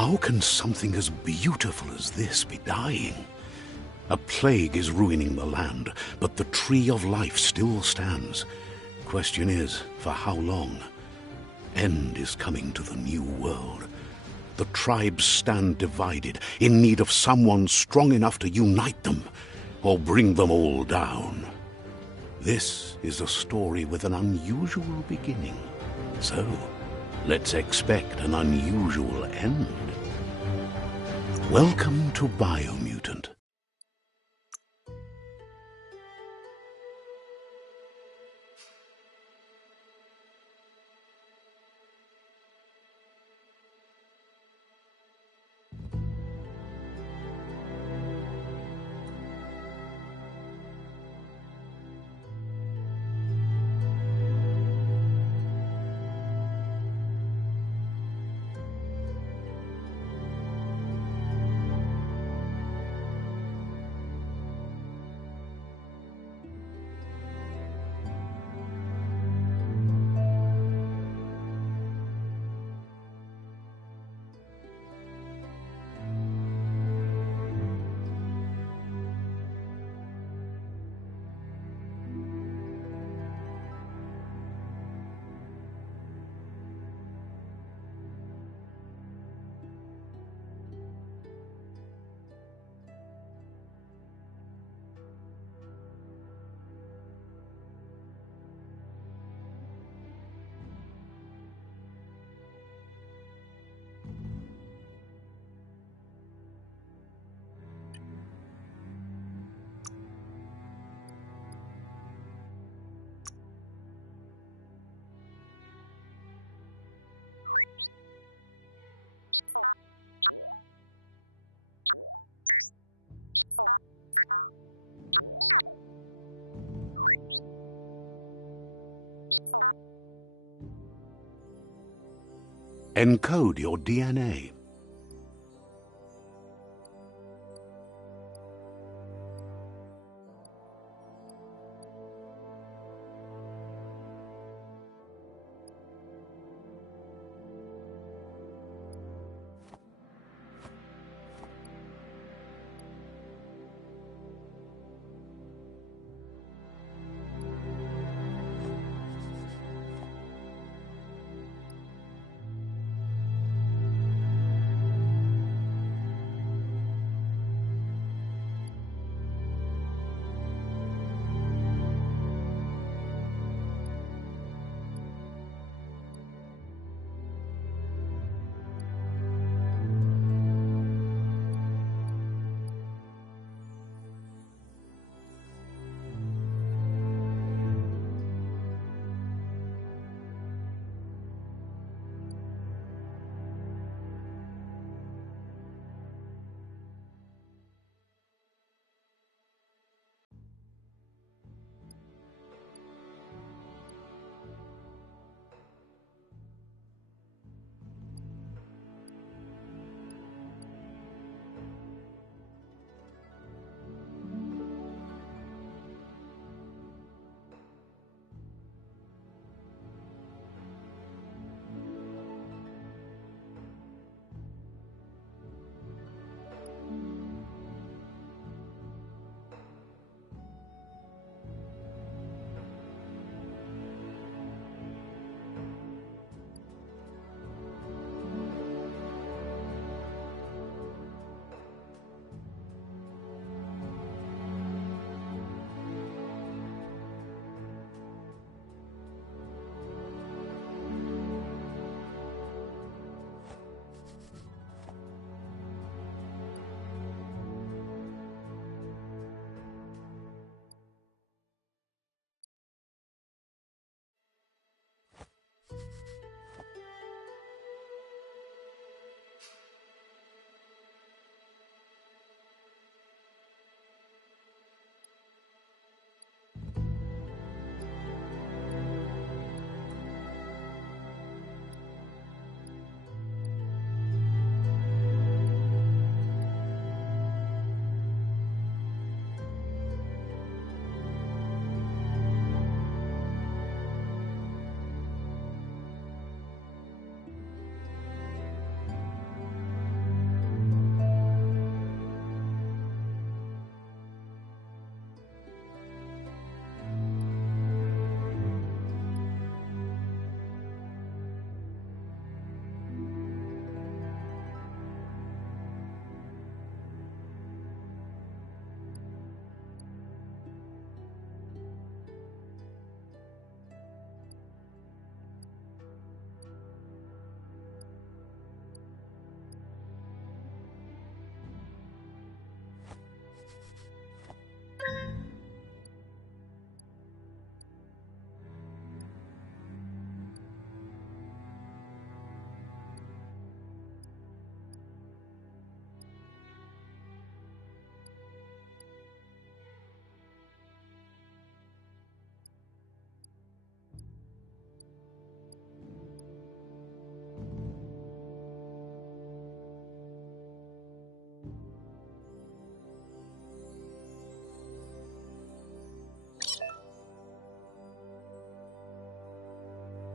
How can something as beautiful as this be dying? A plague is ruining the land, but the tree of life still stands. Question is, for how long? End is coming to the new world. The tribes stand divided, in need of someone strong enough to unite them, or bring them all down. This is a story with an unusual beginning. So, let's expect an unusual end. Welcome to Biomutant. Encode your DNA.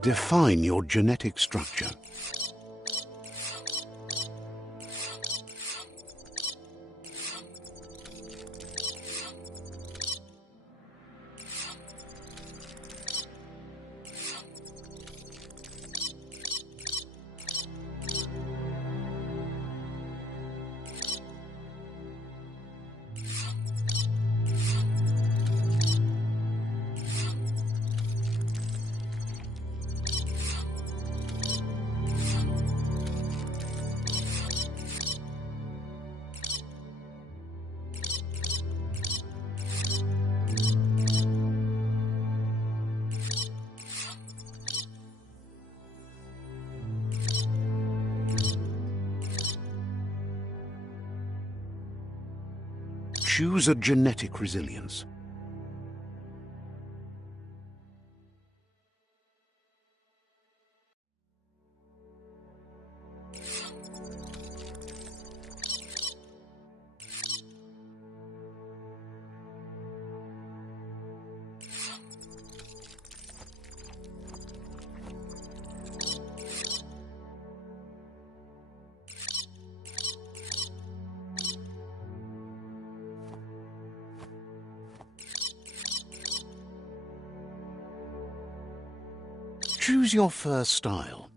Define your genetic structure. Choose a genetic resilience. Choose your first style.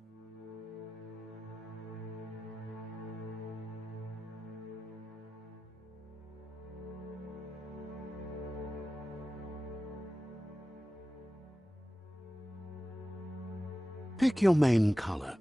Pick your main color.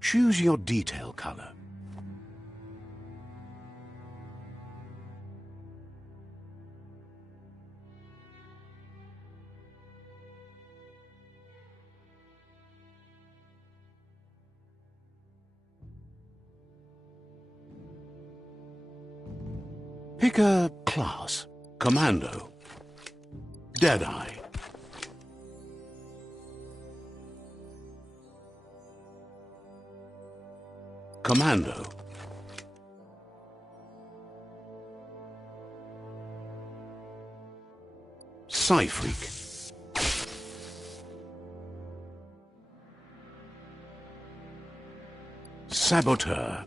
Choose your detail color. Pick a class. Commando. Deadeye. Commando. Psyfreak. Saboteur.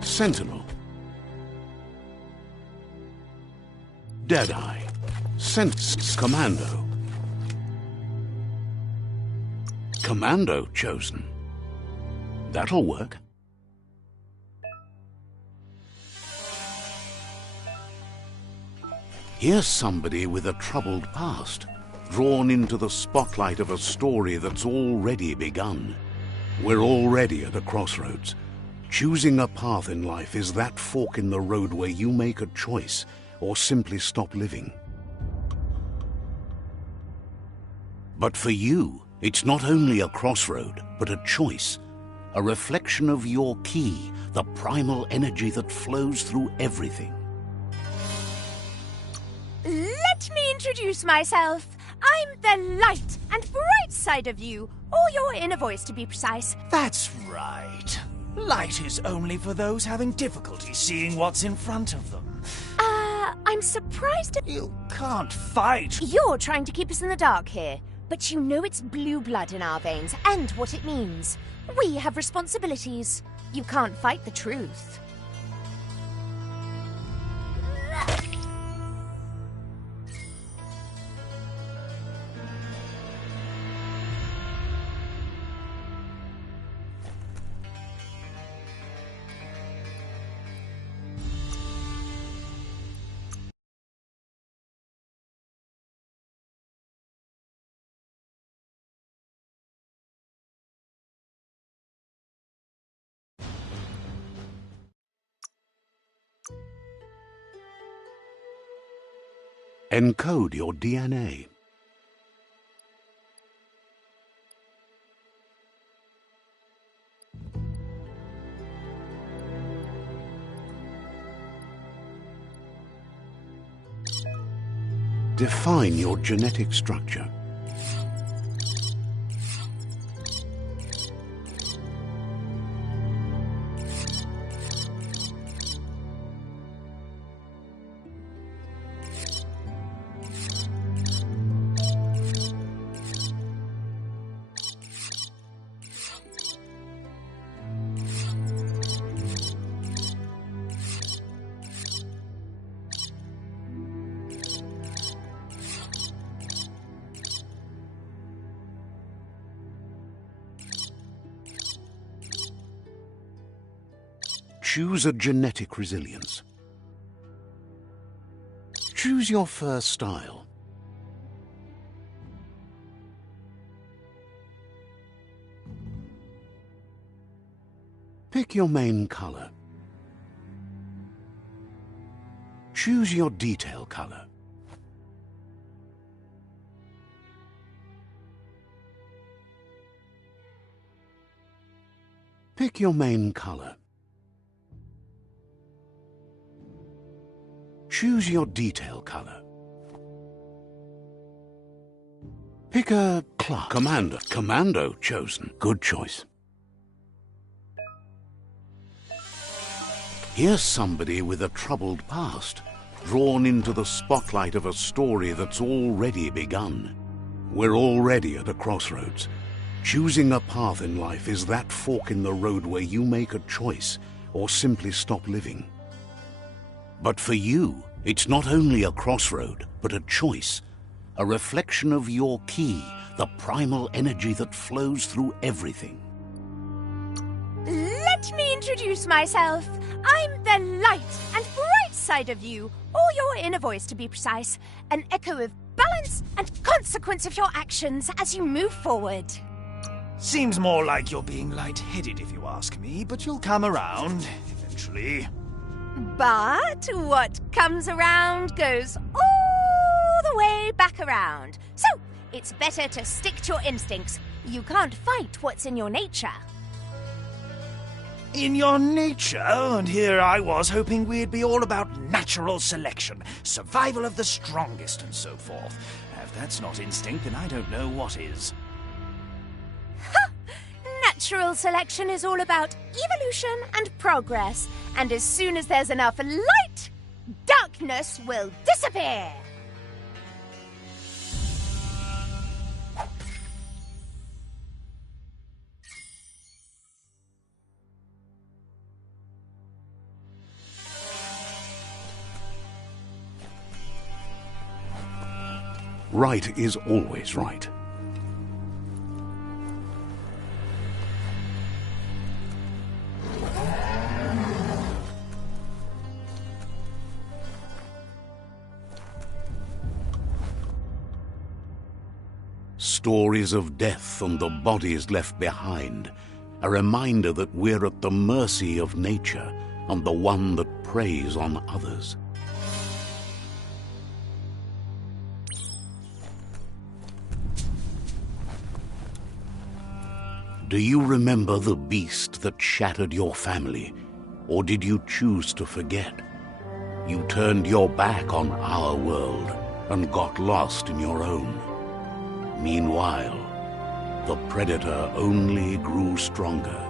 Sentinel. Deadeye. Commando. Commando chosen. That'll work. Here's somebody with a troubled past, drawn into the spotlight of a story that's already begun. We're already at a crossroads. Choosing a path in life is that fork in the road where you make a choice or simply stop living. But for you, it's not only a crossroad, but a choice, a reflection of your key, the primal energy that flows through everything. Let me introduce myself. I'm the light and bright side of you, or your inner voice to be precise. That's right. Light is only for those having difficulty seeing what's in front of them. I'm surprised at... You can't fight. You're trying to keep us in the dark here, but you know it's blue blood in our veins and what it means. We have responsibilities. You can't fight the truth. Encode your DNA. Define your genetic structure. Choose a genetic resilience. Choose your first style. Pick your main color. Choose your detail color. Pick your main color. Choose your detail color. Pick a class. Commando chosen. Good choice. Here's somebody with a troubled past, drawn into the spotlight of a story that's already begun. We're already at a crossroads. Choosing a path in life is that fork in the road where you make a choice or simply stop living. But for you, it's not only a crossroad, but a choice, a reflection of your key, the primal energy that flows through everything. Let me introduce myself. I'm the light and bright side of you, or your inner voice to be precise, an echo of balance and consequence of your actions as you move forward. Seems more like you're being light-headed if you ask me, but you'll come around eventually. But what comes around goes all the way back around. So, it's better to stick to your instincts. You can't fight what's in your nature. In your nature, and here I was hoping we'd be all about natural selection, survival of the strongest and so forth. If that's not instinct, then I don't know what is. Natural selection is all about evolution and progress, and as soon as there's enough light, darkness will disappear. Right is always right. Stories of death and the bodies left behind, a reminder that we're at the mercy of nature and the one that preys on others. Do you remember the beast that shattered your family, or did you choose to forget? You turned your back on our world and got lost in your own. Meanwhile, the predator only grew stronger.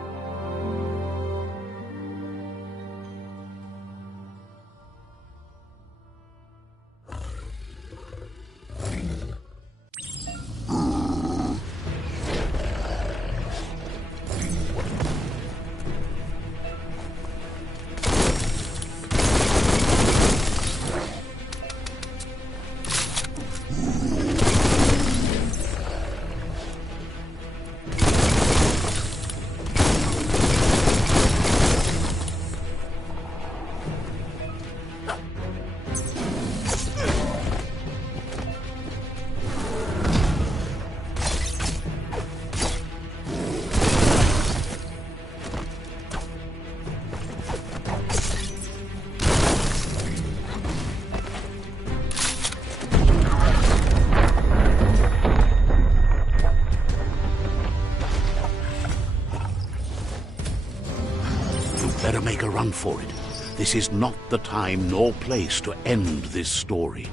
run for it. This is not the time nor place to end this story.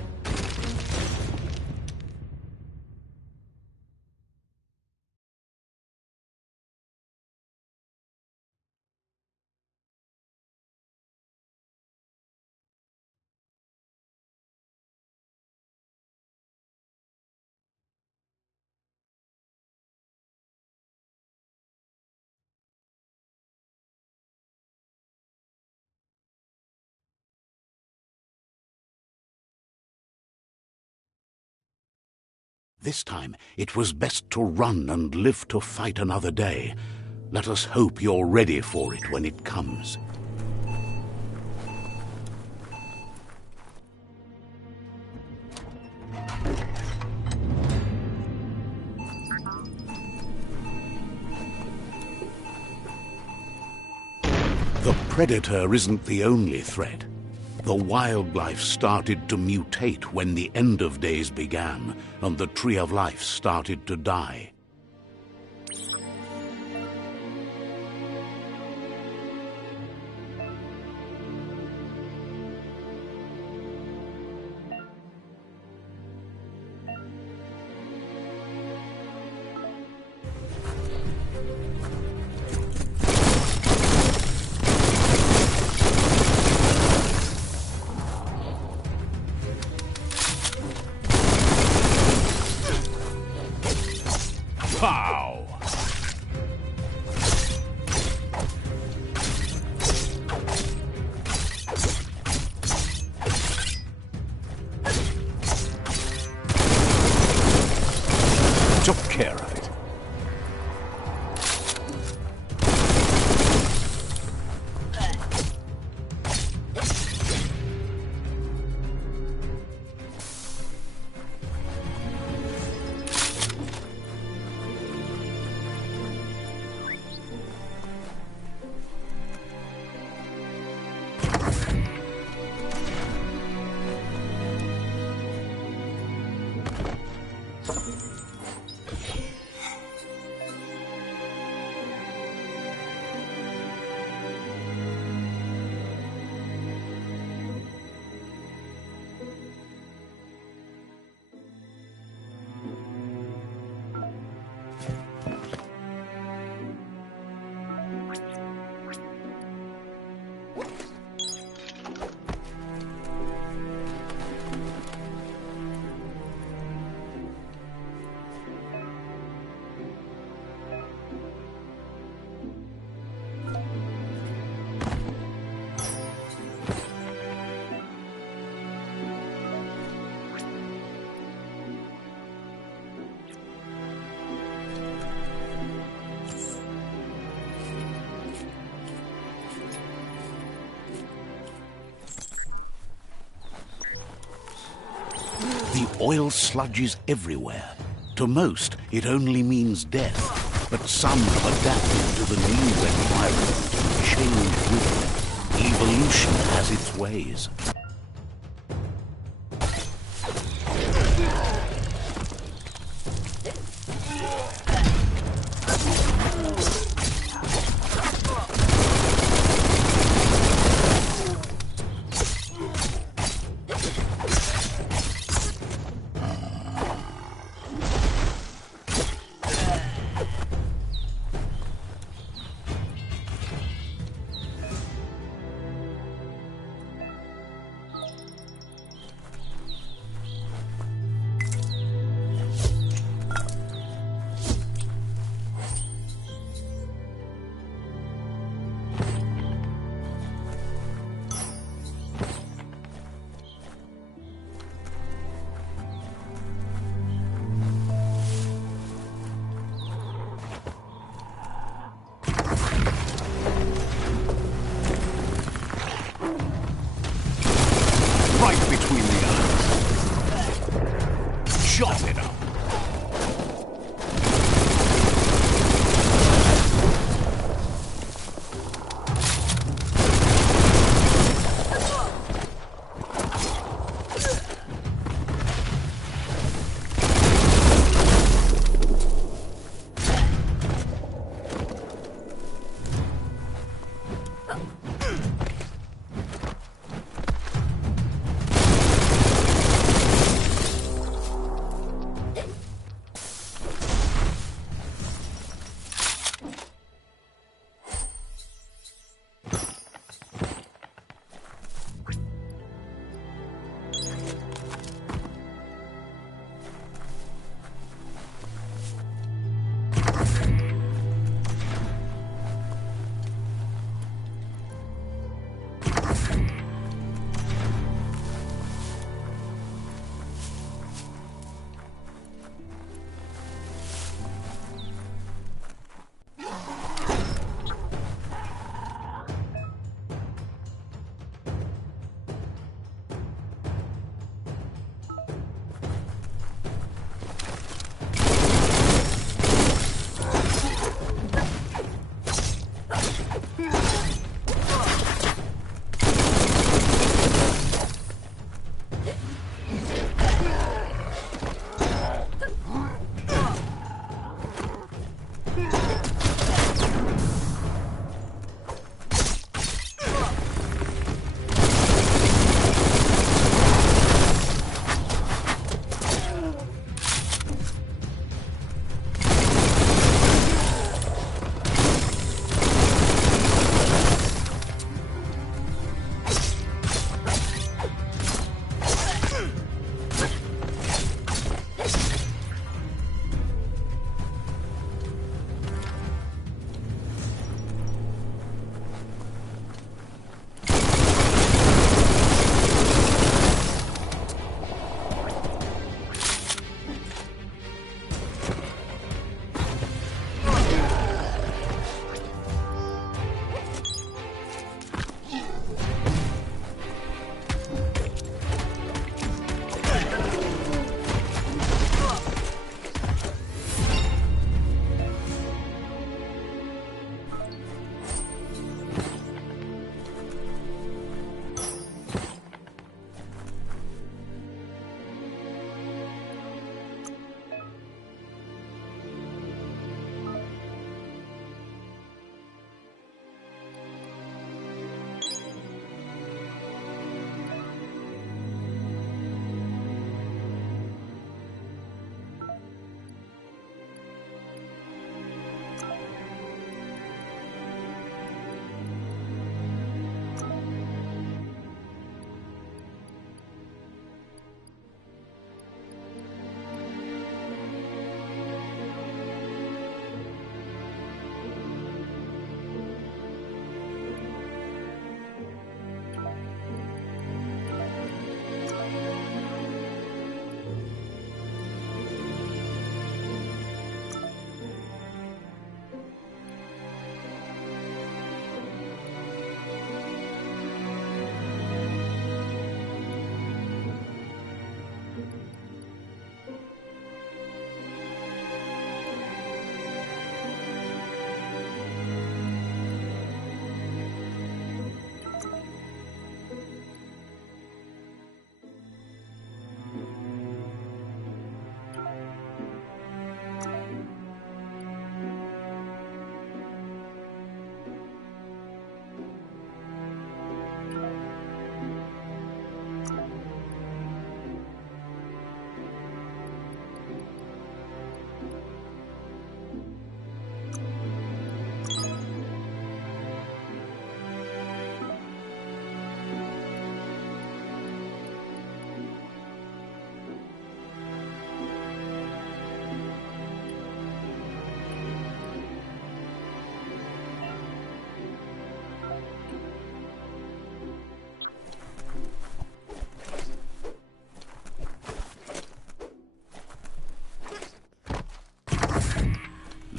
This time, it was best to run and live to fight another day. Let us hope you're ready for it when it comes. The predator isn't the only threat. The wildlife started to mutate when the end of days began, and the Tree of Life started to die. Pow! Took care of it. The oil sludge is everywhere. To most, it only means death, but some have adapted to the new environment and changed with it. Evolution has its ways. Right between the eyes. Shot it up.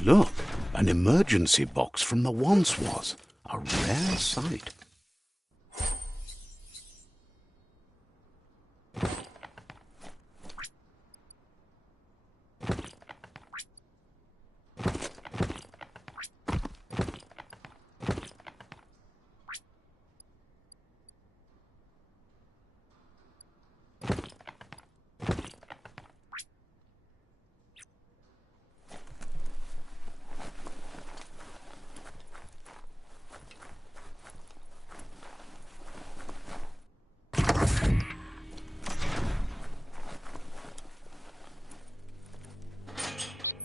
Look, an emergency box from the once was. A rare sight.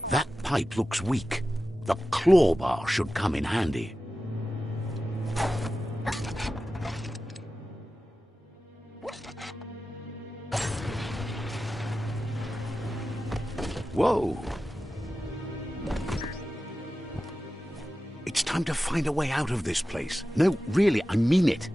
That pipe looks weak. The claw bar should come in handy. Whoa! It's time to find a way out of this place. No, really, I mean it.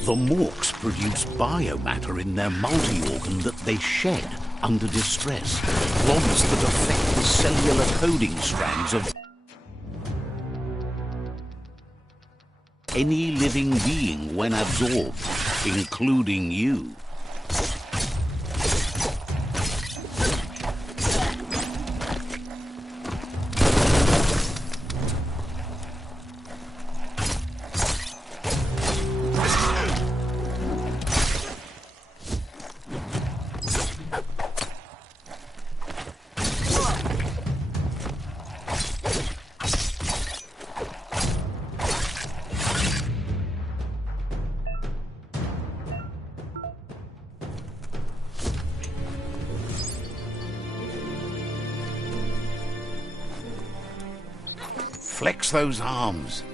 The morks produce biomatter in their multi-organ that they shed under distress, blobs that affect the cellular coding strands of any living being when absorbed, including you. Flex those arms.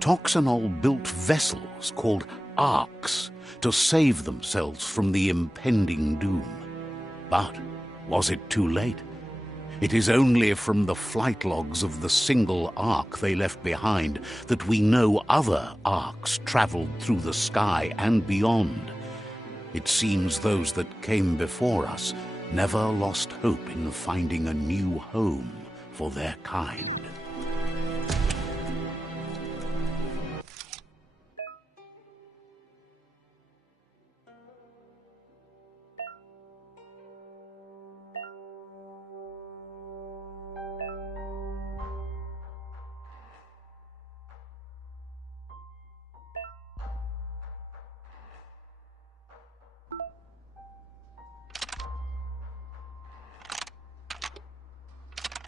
Toxanol built vessels called arks to save themselves from the impending doom. But was it too late? It is only from the flight logs of the single ark they left behind that we know other arks traveled through the sky and beyond. It seems those that came before us never lost hope in finding a new home for their kind.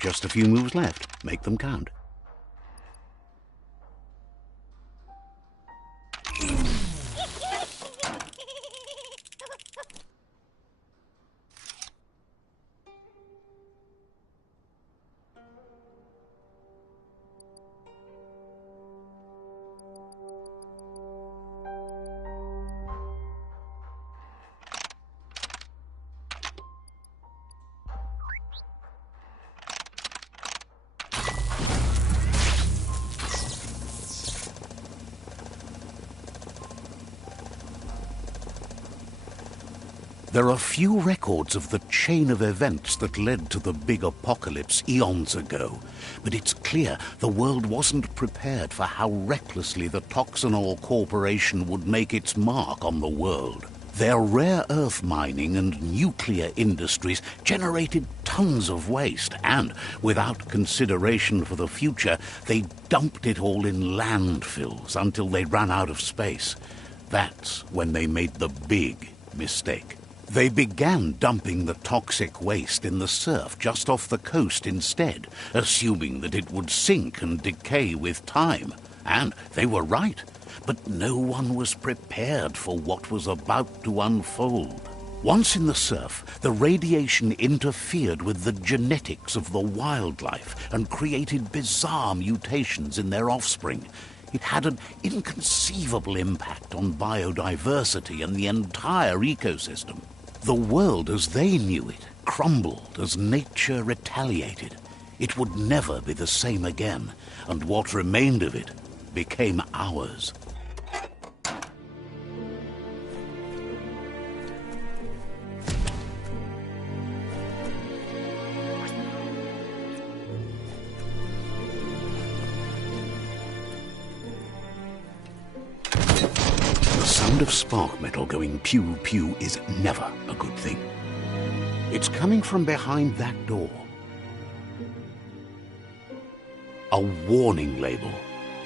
Just a few moves left. Make them count. There are few records of the chain of events that led to the big apocalypse eons ago, but it's clear the world wasn't prepared for how recklessly the Toxanol Corporation would make its mark on the world. Their rare earth mining and nuclear industries generated tons of waste, and, without consideration for the future, they dumped it all in landfills until they ran out of space. That's when they made the big mistake. They began dumping the toxic waste in the surf just off the coast instead, assuming that it would sink and decay with time. And they were right. But no one was prepared for what was about to unfold. Once in the surf, the radiation interfered with the genetics of the wildlife and created bizarre mutations in their offspring. It had an inconceivable impact on biodiversity and the entire ecosystem. The world as they knew it crumbled as nature retaliated. It would never be the same again, and what remained of it became ours. The sound of spark metal going pew-pew is never a good thing. It's coming from behind that door. A warning label.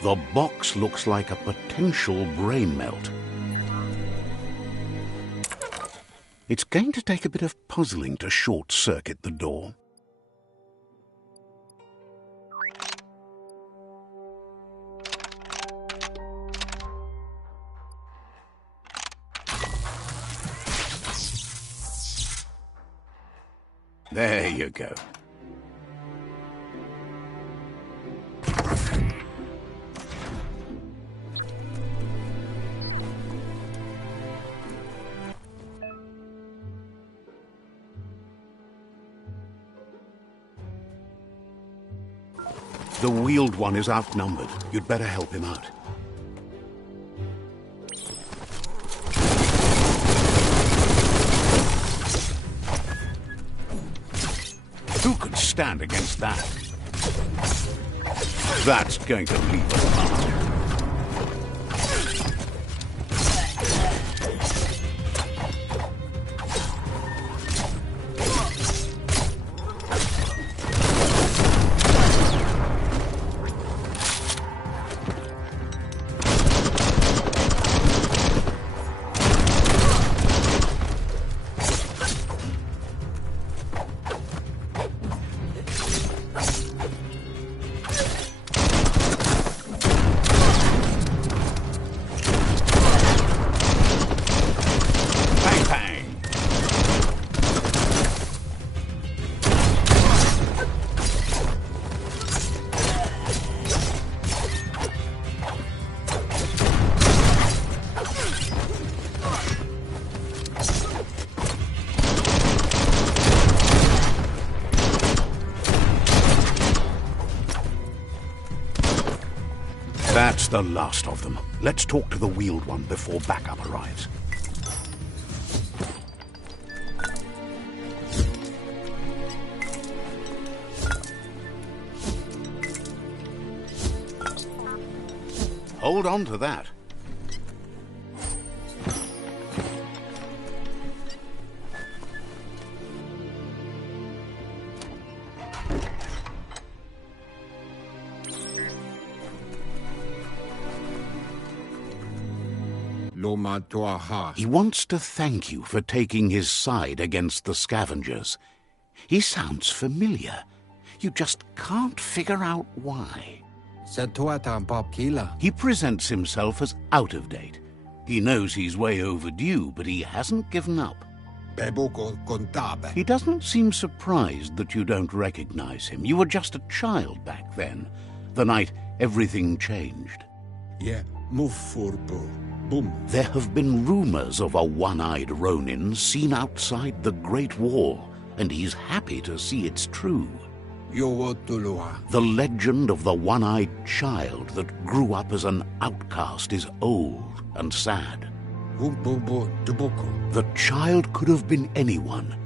The box looks like a potential brain melt. It's going to take a bit of puzzling to short-circuit the door. There you go. The wheeled one is outnumbered. You'd better help him out. Who could stand against that? That's going to leave a mark. That's the last of them. Let's talk to the wheeled one before backup arrives. Hold on to that. He wants to thank you for taking his side against the scavengers. He sounds familiar. You just can't figure out why. He presents himself as out of date. He knows he's way overdue, but he hasn't given up. He doesn't seem surprised that you don't recognize him. You were just a child back then, the night everything changed. There have been rumors of a one-eyed Ronin seen outside the Great Wall, and he's happy to see it's true. The legend of the one-eyed child that grew up as an outcast is old and sad. The child could have been anyone,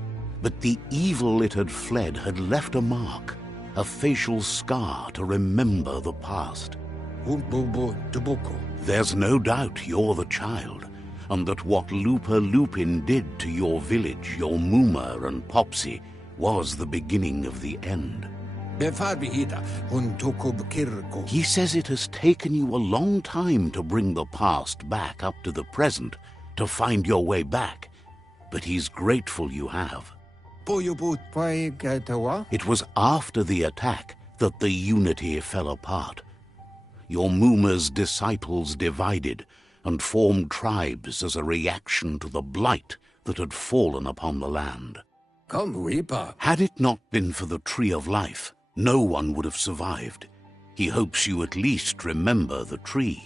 but the evil it had fled had left a mark, a facial scar to remember the past. There's no doubt you're the child, and that what Lupa Lupin did to your village, your Muma and Popsy, was the beginning of the end. He says it has taken you a long time to bring the past back up to the present, to find your way back, but he's grateful you have. It was after the attack that the Unity fell apart. your Mooma's disciples divided and formed tribes as a reaction to the blight that had fallen upon the land. Come, Reaper. Had it not been for the Tree of Life, no one would have survived. He hopes you at least remember the tree.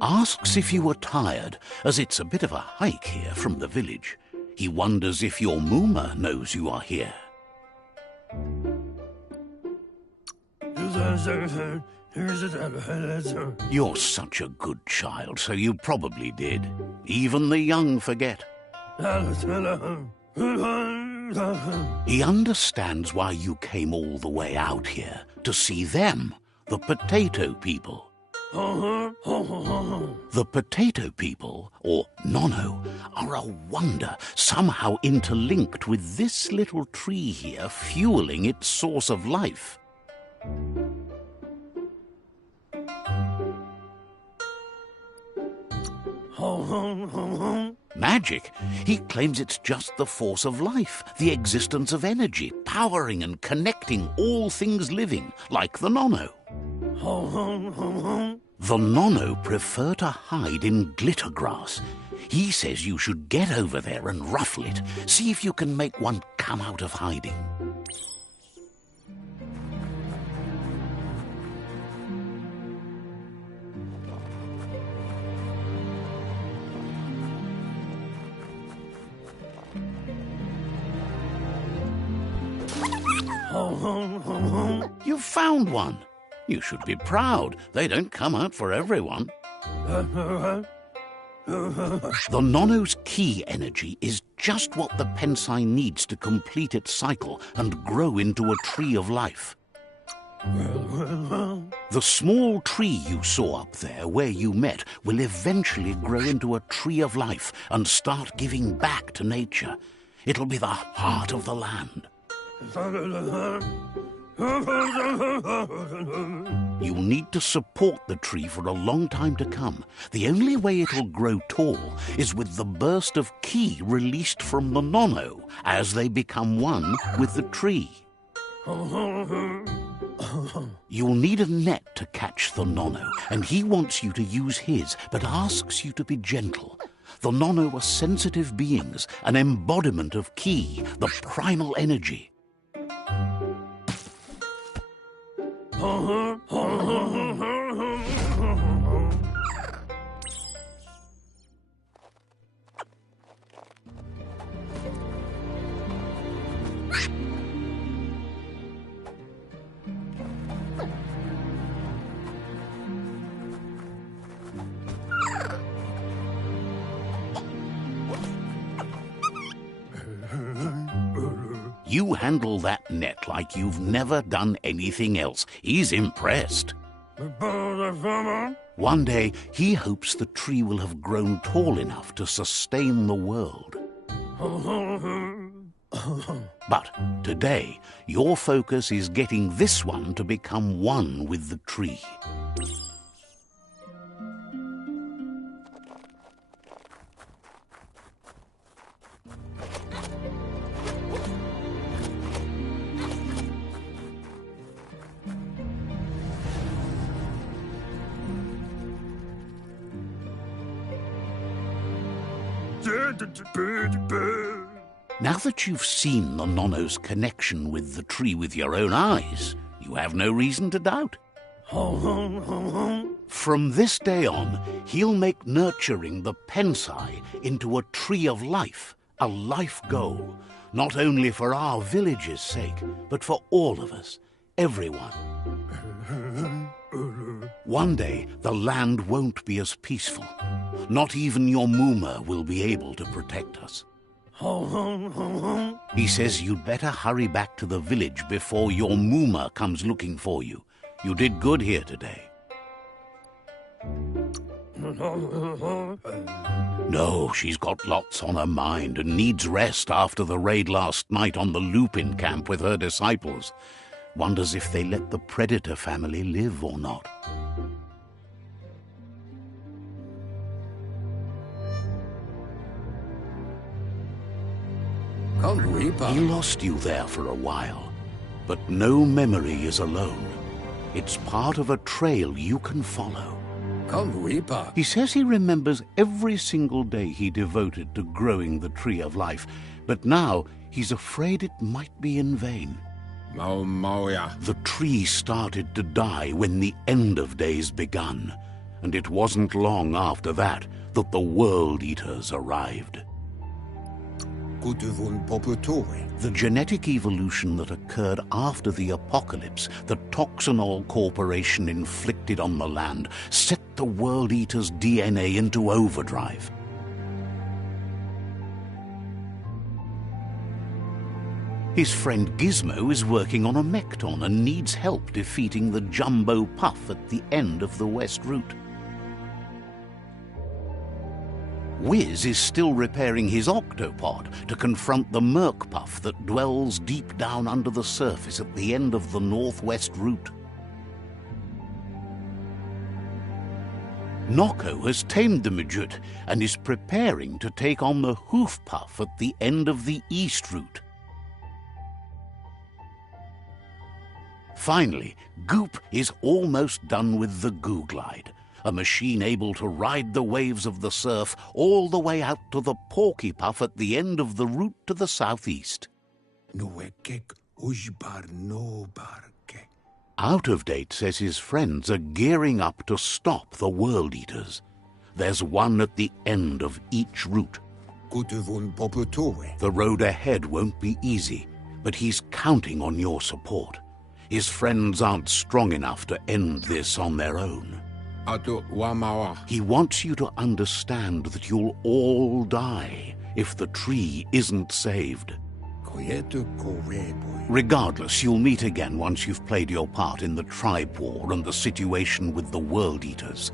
Asks if you were tired, as it's a bit of a hike here from the village. He wonders if your Mooma knows you are here. You're such a good child, so you probably did. Even the young forget. He understands why you came all the way out here, to see them, the potato people. The potato people, or Nono, are a wonder, somehow interlinked with this little tree here, fueling its source of life. Magic? He claims it's just the force of life, the existence of energy, powering and connecting all things living, like the Nono. The Nono prefer to hide in glitter grass. He says you should get over there and ruffle it. See if you can make one come out of hiding. You found one. You should be proud. They don't come out for everyone. The Nono's key energy is just what the Pensai needs to complete its cycle and grow into a tree of life. The small tree you saw up there where you met will eventually grow into a tree of life and start giving back to nature. It'll be the heart of the land. You'll need to support the tree for a long time to come. The only way it'll grow tall is with the burst of ki released from the Nono as they become one with the tree. You'll need a net to catch the Nono, and he wants you to use his, but asks you to be gentle. The Nono are sensitive beings, an embodiment of ki, the primal energy. You handle that net like you've never done anything else. He's impressed. One day, he hopes the tree will have grown tall enough to sustain the world. But today, your focus is getting this one to become one with the tree. Now that you've seen the Nono's connection with the tree with your own eyes, you have no reason to doubt. From this day on, he'll make nurturing the Pensai into a tree of life, a life goal, not only for our village's sake, but for all of us, everyone. One day, the land won't be as peaceful. Not even your Mooma will be able to protect us. He says you'd better hurry back to the village before your Mooma comes looking for you. You did good here today. No, she's got lots on her mind and needs rest after the raid last night on the Lupin camp with her disciples. Wonders if they let the Predator family live or not. He lost you there for a while, but no memory is alone. It's part of a trail you can follow. He says he remembers every single day he devoted to growing the Tree of Life, but now he's afraid it might be in vain. The tree started to die when the end of days begun, and it wasn't long after that that the World Eaters arrived. The genetic evolution that occurred after the apocalypse that Toxanol Corporation inflicted on the land set the World Eater's DNA into overdrive. His friend Gizmo is working on a Mekton and needs help defeating the Jumbo Puff at the end of the West Route. Wiz is still repairing his octopod to confront the Merc Puff that dwells deep down under the surface at the end of the Northwest Route. Nocco has tamed the Midget and is preparing to take on the Hoof Puff at the end of the East Route. Finally, Goop is almost done with the Goo Glide, a machine able to ride the waves of the surf all the way out to the Porky Puff at the end of the route to the southeast. Out of Date says his friends are gearing up to stop the World Eaters. There's one at the end of each route. The road ahead won't be easy, but he's counting on your support. His friends aren't strong enough to end this on their own. He wants you to understand that you'll all die if the tree isn't saved. Regardless, you'll meet again once you've played your part in the tribe war and the situation with the World Eaters.